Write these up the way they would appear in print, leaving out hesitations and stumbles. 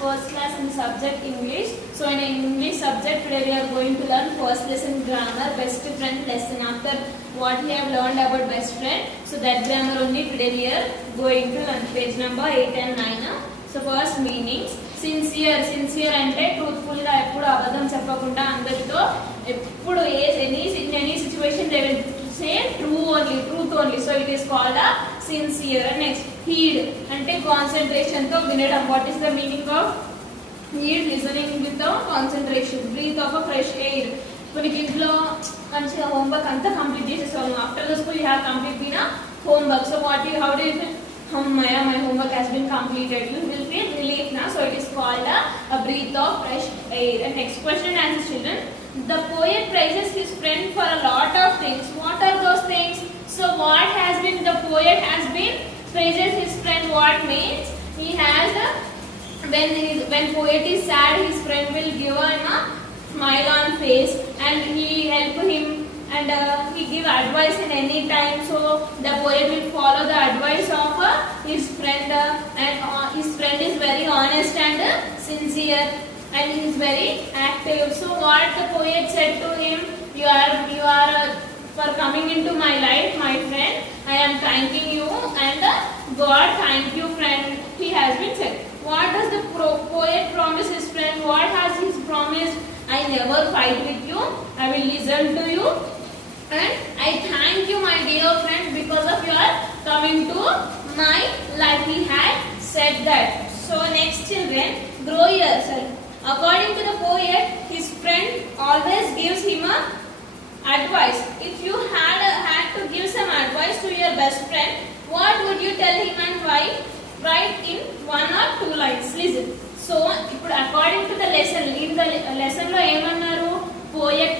first class in subject English. So in English subject today we are going to learn first lesson grammar, best friend lesson. After what we have learned about best friend, so that grammar only today we are going to learn. Page number 8 and 9. So first meanings. Sincere అంటే truthful గా ఎప్పుడు అబద్ధం చెప్పకుండా అందరితో ఎప్పుడు in any situation they will say truth only. So it is called a sincere. And next, heed అంటే concentration తో వినడం. What is the meaning of heed? Listening with the concentration. Breathe of a fresh air. కొన్ని ఇంట్లో మంచిగా homework అంతా complete చేసేసాము. After the school you have completed homework. So how do you feel? My homework has been completed. You will feel relief now. So it is called a breath of fresh air. And next question and answer, children. The poet praises his friend for a lot of things. What are those things? So what has been, the poet has been praises his friend. What means he has when poet is sad, his friend will give him a smile on face and he help him and he give advice in any time. So the poet will follow the advice of his friend and his friend is very honest and sincere and he is very active. So what the poet said to him, you are for coming into my life, my friend. I am thanking you and God thank you, friend. He has been said. What does the poet promise his friend? What has he promised? I never fight with you. I will listen to you. And I thank you, my dear friend, because of your coming to my life. He had said that. So next, children, grow yourself. According to the poet, his friend always gives him a advice. If you had to give some advice to your best friend, what would you tell him and why? Write in 1 or 2 lines. Listen. So, according to the lesson, in the lesson lo emannaru, poet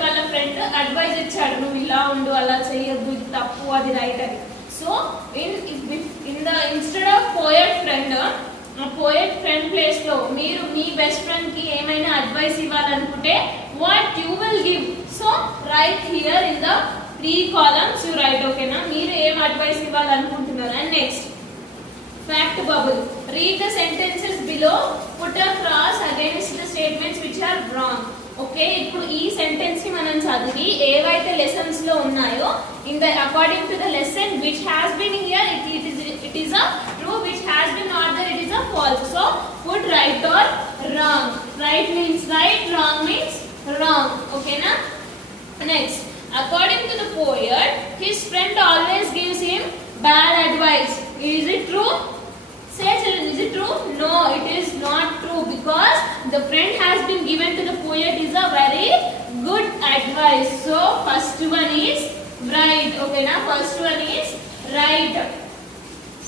వాళ్ళ friend advice ఇచ్చాడు, నువ్వు ఇలా ఉండు, అలా చేయొద్దు, ఇది తప్పు, అది రైట్ అని. So instead of poet friend place లో మీరు మీ బెస్ట్ ఫ్రెండ్ కి ఏమైనా అడ్వైస్ ఇవ్వాలనుకుంటే what you will give. So write here in the 3 columns you write. ఓకేనా, మీరు ఏం అడ్వైస్ ఇవ్వాలనుకుంటున్నారు. And next, fact bubble. Read the sentences below. Put a cross against the statements which are wrong. Okay, ఇప్పుడు ఈ sentence ని మనం చదివి ఏవైతే లెసన్స్ లో ఉన్నాయో in the according to the lesson which has been here it is a true, which has been not there it is a false. So put right or wrong. Right means right, wrong means wrong. ఓకేనా. Next, according to the poet his friend always gives him bad advice. Is it true? Say children, is it true? No, it is not true, because the friend has been given to the poet is a very good advice. So first one is right. Okay, now first one is right.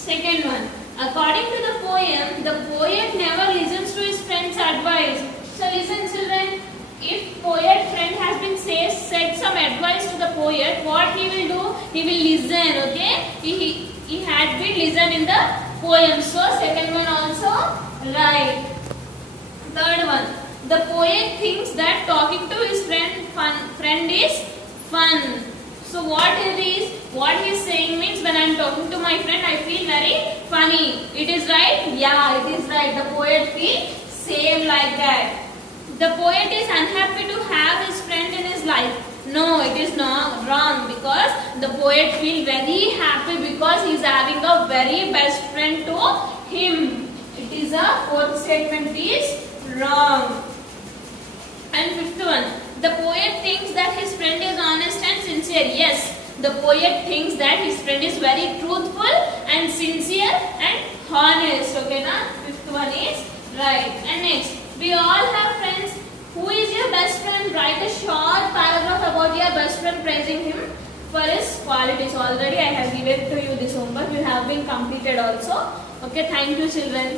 Second one, according to the poem, the poet never listens to his friend's advice. So listen children, if poet friend has been said some advice to the poet, what he will do? He will listen. Okay, he had been listen in the poem. So second one also right. Third one, the poet thinks that talking to his friend is fun. So what he is saying means, when I am talking to my friend I feel very funny. It is right? Yeah, it is right. The poet feels same like that. The poet is unhappy to have his friend in his life. No, it is not wrong, because the poet feels very happy because he is having a very best friend to him. It is a fourth statement is wrong. And fifth one, the poet thinks that his friend is honest and sincere. Yes, the poet thinks that his friend is very truthful and sincere and honest. Okay, na? Fifth one is right. And next, we all have friends. Who is your best friend? Write a short paragraph about your best friend, praising him for his qualities. Already I have given to you this homework. You have been completed also. Okay, thank you children.